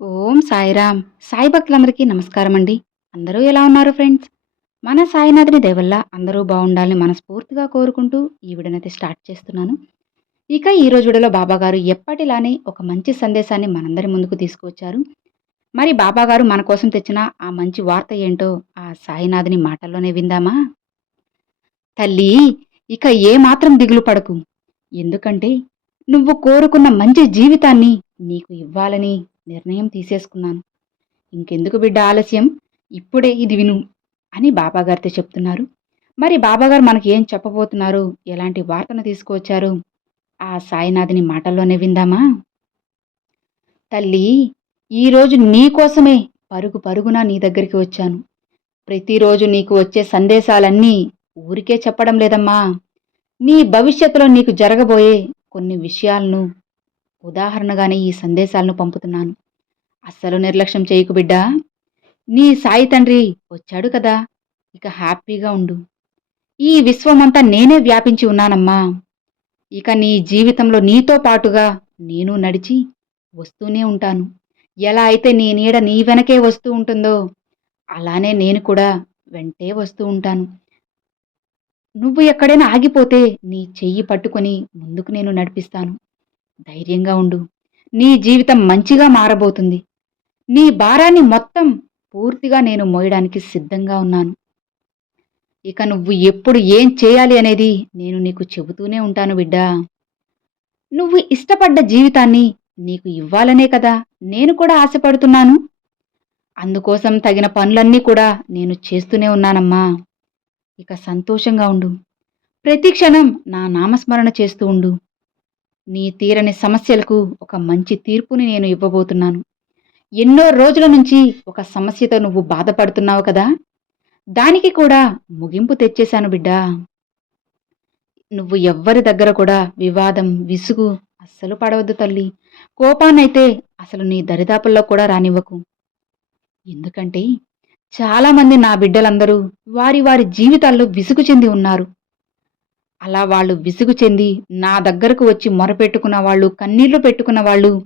ఓం సాయిరామ్. సాయి భక్తులందరికీ నమస్కారం అండి అందరూ ఎలా ఉన్నారు ఫ్రెండ్స్? మన సాయినాథుని దేవల్ల అందరూ బాగుండాలని మనస్ఫూర్తిగా కోరుకుంటూ ఈ విడనైతే స్టార్ట్ చేస్తున్నాను. ఇక ఈ రోజు విడలో బాబాగారు ఎప్పటిలానే ఒక మంచి సందేశాన్ని మనందరి ముందుకు తీసుకువచ్చారు. మరి బాబాగారు మన కోసం తెచ్చిన ఆ మంచి వార్త ఏంటో ఆ సాయినాథుని మాటల్లోనే విందామా? తల్లి ఇక ఏమాత్రం దిగులు పడకు. ఎందుకంటే నువ్వు కోరుకున్న మంచి జీవితాన్ని నీకు ఇవ్వాలని నిర్ణయం తీసేసుకున్నాను. ఇంకెందుకు బిడ్డ ఆలస్యం? ఇప్పుడే ఇది విను అని బాబాగారితో చెప్తున్నారు. మరి బాబాగారు మనకి ఏం చెప్పబోతున్నారు? ఎలాంటి వార్తను తీసుకువచ్చారు? ఆ సాయినాథుని మాటల్లోనే విందామా? తల్లి ఈరోజు నీ కోసమే పరుగు పరుగున నీ దగ్గరికి వచ్చాను. ప్రతిరోజు నీకు వచ్చే సందేశాలన్నీ ఊరికే చెప్పడం లేదమ్మా. నీ భవిష్యత్తులో నీకు జరగబోయే కొన్ని విషయాలను ఉదాహరణగానే ఈ సందేశాలను పంపుతున్నాను. అస్సలు నిర్లక్ష్యం చేయకు బిడ్డా. నీ సాయి తండ్రి వచ్చాడు కదా ఇక హ్యాపీగా ఉండు. ఈ విశ్వమంతా నేనే వ్యాపించి ఉన్నానమ్మా. ఇక నీ జీవితంలో నీతో పాటుగా నేను నడిచి వస్తూనే ఉంటాను. ఎలా అయితే నీ నీడ నీ వెనకే వస్తూ ఉంటుందో అలానే నేను కూడా వెంటే వస్తూ ఉంటాను. నువ్వు ఎక్కడైనా ఆగిపోతే నీ చెయ్యి పట్టుకొని ముందుకు నేను నడిపిస్తాను. ధైర్యంగా ఉండు. నీ జీవితం మంచిగా మారబోతుంది. నీ భారాన్ని మొత్తం పూర్తిగా నేను మోయడానికి సిద్ధంగా ఉన్నాను. ఇక నువ్వు ఎప్పుడు ఏం చేయాలి అనేది నేను నీకు చెబుతూనే ఉంటాను బిడ్డా. నువ్వు ఇష్టపడ్డ జీవితాన్ని నీకు ఇవ్వాలనే కదా నేను కూడా ఆశపడుతున్నాను. అందుకోసం తగిన పనులన్నీ కూడా నేను చేస్తూనే ఉన్నానమ్మా. ఇక సంతోషంగా ఉండు. ప్రతి క్షణం నా నామస్మరణ చేస్తూ ఉండు. నీ తీరని సమస్యలకు ఒక మంచి తీర్పుని నేను ఇవ్వబోతున్నాను. ఎన్నో రోజుల నుంచి ఒక సమస్యతో నువ్వు బాధపడుతున్నావు కదా? దానికి కూడా ముగింపు తెచ్చేశాను బిడ్డా. నువ్వు ఎవ్వరి దగ్గర కూడా వివాదం విసుగు అస్సలు పడవద్దు తల్లి. కోపాన్నైతే అసలు నీ దరిదాపుల్లో కూడా రానివ్వకు. ఎందుకంటే చాలామంది నా బిడ్డలందరూ వారి వారి జీవితాల్లో విసుగు చెంది ఉన్నారు. అలా వాళ్ళు విసుగు చెంది నా దగ్గరకు వచ్చి మొరపెట్టుకున్న వాళ్ళు కన్నీళ్ళు పెట్టుకున్న వాళ్ళు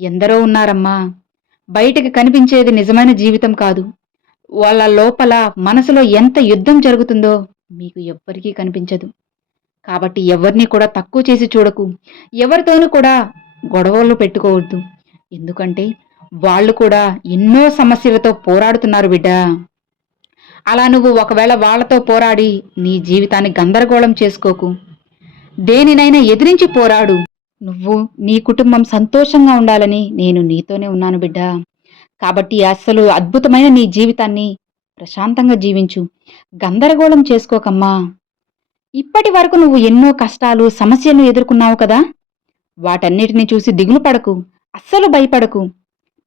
ఎందరో ఉన్నారమ్మా. బయటికి కనిపించేది నిజమైన జీవితం కాదు. వాళ్ళ లోపల మనసులో ఎంత యుద్ధం జరుగుతుందో మీకు ఎవ్వరికీ కనిపించదు. కాబట్టి ఎవరిని కూడా తక్కువ చేసి చూడకు. ఎవరితోనూ కూడా గొడవలు పెట్టుకోవద్దు. ఎందుకంటే వాళ్ళు కూడా ఎన్నో సమస్యలతో పోరాడుతున్నారు బిడ్డ. అలా నువ్వు ఒకవేళ వాళ్ళతో పోరాడి నీ జీవితాన్ని గందరగోళం చేసుకోకు. దేనినైనా ఎదిరించి పోరాడు. నువ్వు నీ కుటుంబం సంతోషంగా ఉండాలని నేను నీతోనే ఉన్నాను బిడ్డ. కాబట్టి అస్సలు అద్భుతమైన నీ జీవితాన్ని ప్రశాంతంగా జీవించు. గందరగోళం చేసుకోకమ్మా. ఇప్పటి వరకు నువ్వు ఎన్నో కష్టాలు సమస్యలు ఎదుర్కొన్నావు కదా? వాటన్నిటిని చూసి దిగులు పడకు. అస్సలు భయపడకు.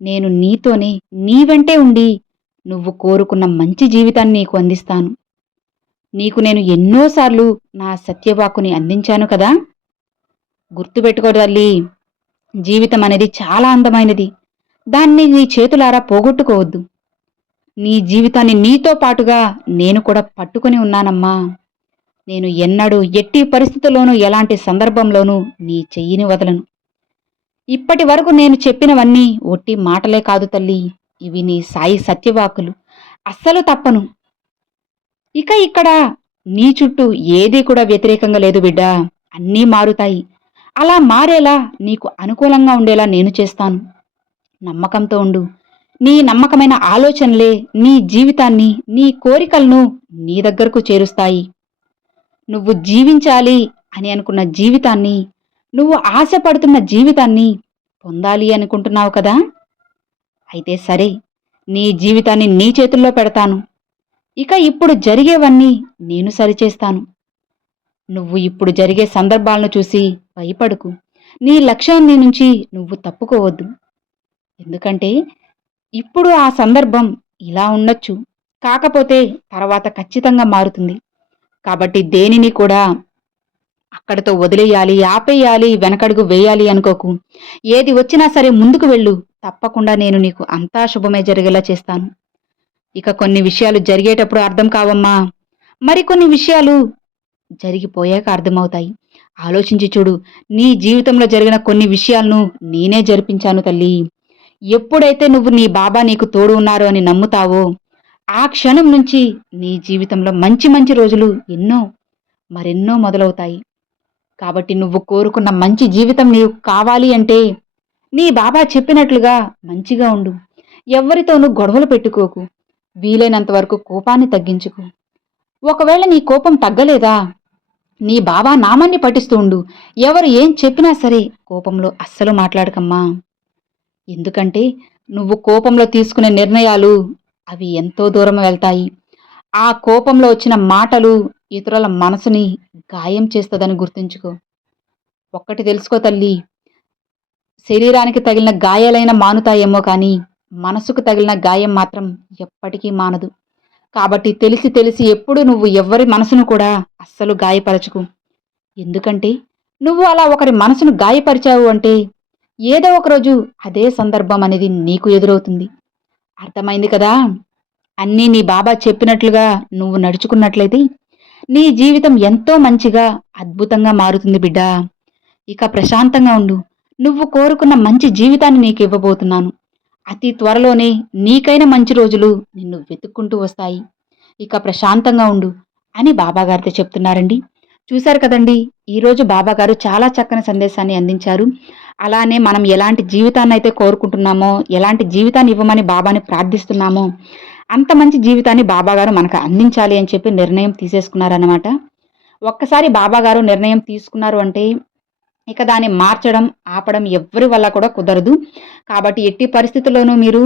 నేను నీతోనే నీ వెంటే ఉండి నువ్వు కోరుకున్న మంచి జీవితాన్ని నీకు అందిస్తాను. నీకు నేను ఎన్నోసార్లు నా సత్యవాకుని అందించాను కదా? గుర్తుపెట్టుకో తల్లి జీవితం అనేది చాలా అందమైనది. దాన్ని నీ చేతులారా పోగొట్టుకోవద్దు. నీ జీవితాన్ని నీతో పాటుగా నేను కూడా పట్టుకొని ఉన్నానమ్మా. నేను ఎన్నడూ ఎట్టి పరిస్థితుల్లోనూ ఎలాంటి సందర్భంలోనూ నీ చెయ్యిని వదలను. ఇప్పటి వరకు నేను చెప్పినవన్నీ ఒట్టి మాటలే కాదు తల్లి. ఇవి నీ సాయి సత్యవాకులు. అస్సలు తప్పను. ఇక ఇక్కడ నీ చుట్టూ ఏదీ కూడా వ్యతిరేకంగా లేదు బిడ్డా. అన్నీ మారుతాయి. అలా మారేలా నీకు అనుకూలంగా ఉండేలా నేను చేస్తాను. నమ్మకంతో ఉండు. నీ నమ్మకమైన ఆలోచనలే నీ జీవితాన్ని నీ కోరికలను నీ దగ్గరకు చేరుస్తాయి. నువ్వు జీవించాలి అని అనుకున్న జీవితాన్ని నువ్వు ఆశపడుతున్న జీవితాన్ని పొందాలి అనుకుంటున్నావు కదా? అయితే సరే నీ జీవితాన్ని నీ చేతుల్లో పెడతాను. ఇక ఇప్పుడు జరిగేవన్నీ నేను సరిచేస్తాను. నువ్వు ఇప్పుడు జరిగే సందర్భాలను చూసి భయపడుకు. నీ లక్ష్యాన్ని నుంచి నువ్వు తప్పుకోవద్దు. ఎందుకంటే ఇప్పుడు ఆ సందర్భం ఇలా ఉండొచ్చు. కాకపోతే తర్వాత ఖచ్చితంగా మారుతుంది. కాబట్టి దేనిని కూడా అక్కడతో వదిలేయాలి ఆపేయాలి వెనకడుగు వేయాలి అనుకోకు. ఏది వచ్చినా సరే ముందుకు వెళ్ళు. తప్పకుండా నేను నీకు అంతా శుభమే జరిగేలా చేస్తాను. ఇక కొన్ని విషయాలు జరిగేటప్పుడు అర్థం కావమ్మా. మరికొన్ని విషయాలు జరిగిపోయాక అర్థమవుతాయి. ఆలోచించి చూడు నీ జీవితంలో జరిగిన కొన్ని విషయాలను నేనే జరిపించాను తల్లి. ఎప్పుడైతే నువ్వు నీ బాబా నీకు తోడు ఉన్నారు అని నమ్ముతావో ఆ క్షణం నుంచి నీ జీవితంలో మంచి మంచి రోజులు ఎన్నో మరెన్నో మొదలవుతాయి. కాబట్టి నువ్వు కోరుకున్న మంచి జీవితం నీకు కావాలి అంటే నీ బాబా చెప్పినట్లుగా మంచిగా ఉండు. ఎవరితోనూ గొడవలు పెట్టుకోకు. వీలైనంత వరకు కోపాన్ని తగ్గించుకు. ఒకవేళ నీ కోపం తగ్గలేదా? నీ బాబా నామాన్ని పఠిస్తూ ఉండు. ఎవరు ఏం చెప్పినా సరే కోపంలో అస్సలు మాట్లాడకమ్మా. ఎందుకంటే నువ్వు కోపంలో తీసుకునే నిర్ణయాలు అవి ఎంతో దూరం వెళ్తాయి. ఆ కోపంలో వచ్చిన మాటలు ఇతరుల మనసుని గాయం చేస్తుందని గుర్తుంచుకో. ఒక్కటి తెలుసుకో తల్లి శరీరానికి తగిలిన గాయాలైన మానుతాయేమో కానీ మనసుకు తగిలిన గాయం మాత్రం ఎప్పటికీ మానదు. కాబట్టి తెలిసి తెలిసి ఎప్పుడు నువ్వు ఎవ్వరి మనసును కూడా అస్సలు గాయపరచుకు. ఎందుకంటే నువ్వు అలా ఒకరి మనసును గాయపరిచావు అంటే ఏదో ఒకరోజు అదే సందర్భం అనేది నీకు ఎదురవుతుంది. అర్థమైంది కదా? అన్నీ నీ బాబా చెప్పినట్లుగా నువ్వు నడుచుకున్నట్లయితే నీ జీవితం ఎంతో మంచిగా అద్భుతంగా మారుతుంది బిడ్డ. ఇక ప్రశాంతంగా ఉండు. నువ్వు కోరుకున్న మంచి జీవితాన్ని నీకు ఇవ్వబోతున్నాను. అతి త్వరలోనే నీకైన మంచి రోజులు నిన్ను వెతుక్కుంటూ వస్తాయి. ఇక ప్రశాంతంగా ఉండు అని బాబాగారితో చెప్తున్నారండి. చూశారు కదండి ఈరోజు బాబాగారు చాలా చక్కని సందేశాన్ని అందించారు. అలానే మనం ఎలాంటి జీవితాన్ని అయితే కోరుకుంటున్నామో ఎలాంటి జీవితాన్ని ఇవ్వమని బాబాని ప్రార్థిస్తున్నామో అంత మంచి జీవితాన్ని బాబాగారు మనకు అందించాలి అని చెప్పి నిర్ణయం తీసేసుకున్నారన్నమాట. ఒక్కసారి బాబాగారు నిర్ణయం తీసుకున్నారు అంటే ఇక దాన్ని మార్చడం ఆపడం ఎవ్వరి వల్ల కూడా కుదరదు. కాబట్టి ఎట్టి పరిస్థితుల్లోనూ మీరు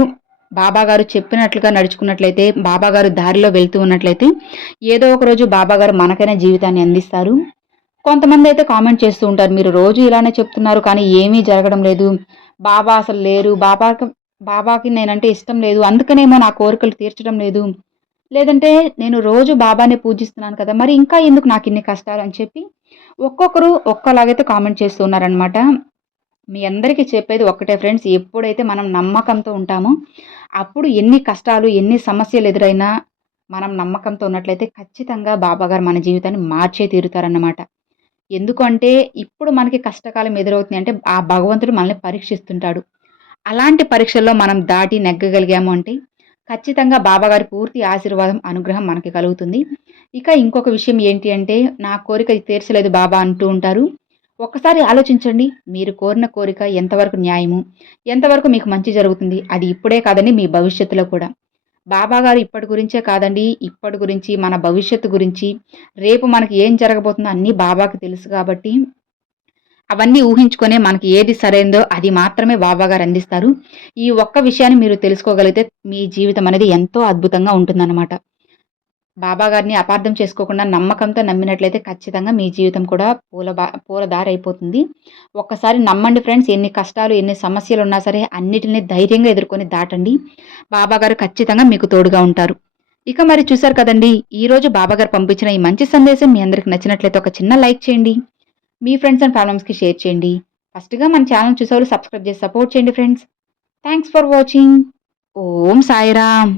బాబాగారు చెప్పినట్లుగా నడుచుకున్నట్లయితే బాబాగారు దారిలో వెళ్తూ ఉన్నట్లయితే ఏదో ఒక రోజు బాబాగారు మనకైనా జీవితాన్ని అందిస్తారు. కొంతమంది అయితే కామెంట్ చేస్తూ ఉంటారు మీరు రోజు ఇలానే చెప్తున్నారు కానీ ఏమీ జరగడం లేదు. బాబా అసలు లేరు బాబాకి బాబాకి నేనంటే ఇష్టం లేదు అందుకనేమో నా కోరికలు తీర్చడం లేదు. లేదంటే నేను రోజు బాబాని పూజిస్తున్నాను కదా మరి ఇంకా ఎందుకు నాకు ఇన్ని కష్టాలు అని చెప్పి ఒక్కొక్కరు ఒక్కలాగైతే కామెంట్ చేస్తున్నారనమాట మీ అందరికీ చెప్పేది ఒక్కటే ఫ్రెండ్స్ ఎప్పుడైతే మనం నమ్మకంతో ఉంటామో అప్పుడు ఎన్ని కష్టాలు ఎన్ని సమస్యలు ఎదురైనా మనం నమ్మకంతో ఉన్నట్లయితే ఖచ్చితంగా బాబాగారు మన జీవితాన్ని మార్చే తీరుతారన్నమాట. ఎందుకంటే ఇప్పుడు మనకి కష్టకాలం ఎదురవుతుంది అంటే ఆ భగవంతుడు మనల్ని పరీక్షిస్తుంటాడు. అలాంటి పరీక్షల్లో మనం దాటి నెగ్గగలిగాము అంటే ఖచ్చితంగా బాబాగారి పూర్తి ఆశీర్వాదం అనుగ్రహం మనకి కలుగుతుంది. ఇక ఇంకొక విషయం ఏంటి అంటే నా కోరిక తీర్చలేదు బాబా అంటూ ఉంటారు. ఒక్కసారి ఆలోచించండి మీరు కోరిన కోరిక ఎంతవరకు న్యాయము? ఎంతవరకు మీకు మంచి జరుగుతుంది? అది ఇప్పుడే కాదండి మీ భవిష్యత్తులో కూడా. బాబాగారు ఇప్పటి గురించే కాదండి ఇప్పటి గురించి మన భవిష్యత్తు గురించి రేపు మనకి ఏం జరగబోతుందో అన్నీ బాబాకి తెలుసు కాబట్టి అవన్నీ ఊహించుకునే మనకి ఏది సరైందో అది మాత్రమే బాబా గారు అందిస్తారు. ఈ ఒక్క విషయాన్ని మీరు తెలుసుకోగలిగితే మీ జీవితం అనేది ఎంతో అద్భుతంగా ఉంటుందన్నమాట. బాబాగారిని అపార్థం చేసుకోకుండా నమ్మకంతో నమ్మినట్లయితే ఖచ్చితంగా మీ జీవితం కూడా పూల బా పూల అయిపోతుంది ఒక్కసారి నమ్మండి ఫ్రెండ్స్ ఎన్ని కష్టాలు ఎన్ని సమస్యలు ఉన్నా సరే అన్నిటిని ధైర్యంగా ఎదుర్కొని దాటండి. బాబాగారు ఖచ్చితంగా మీకు తోడుగా ఉంటారు. ఇక మరి చూసారు కదండి ఈరోజు బాబాగారు పంపించిన ఈ మంచి సందేశం మీ అందరికి నచ్చినట్లయితే ఒక చిన్న లైక్ చేయండి. మీ ఫ్రెండ్స్ అండ్ ప్రాబ్లమ్స్కి షేర్ చేయండి. ఫస్ట్గా మన ఛానల్ చూసేవాళ్ళు సబ్స్క్రైబ్ చేసి సపోర్ట్ చేయండి friends thanks for watching Om Sairam.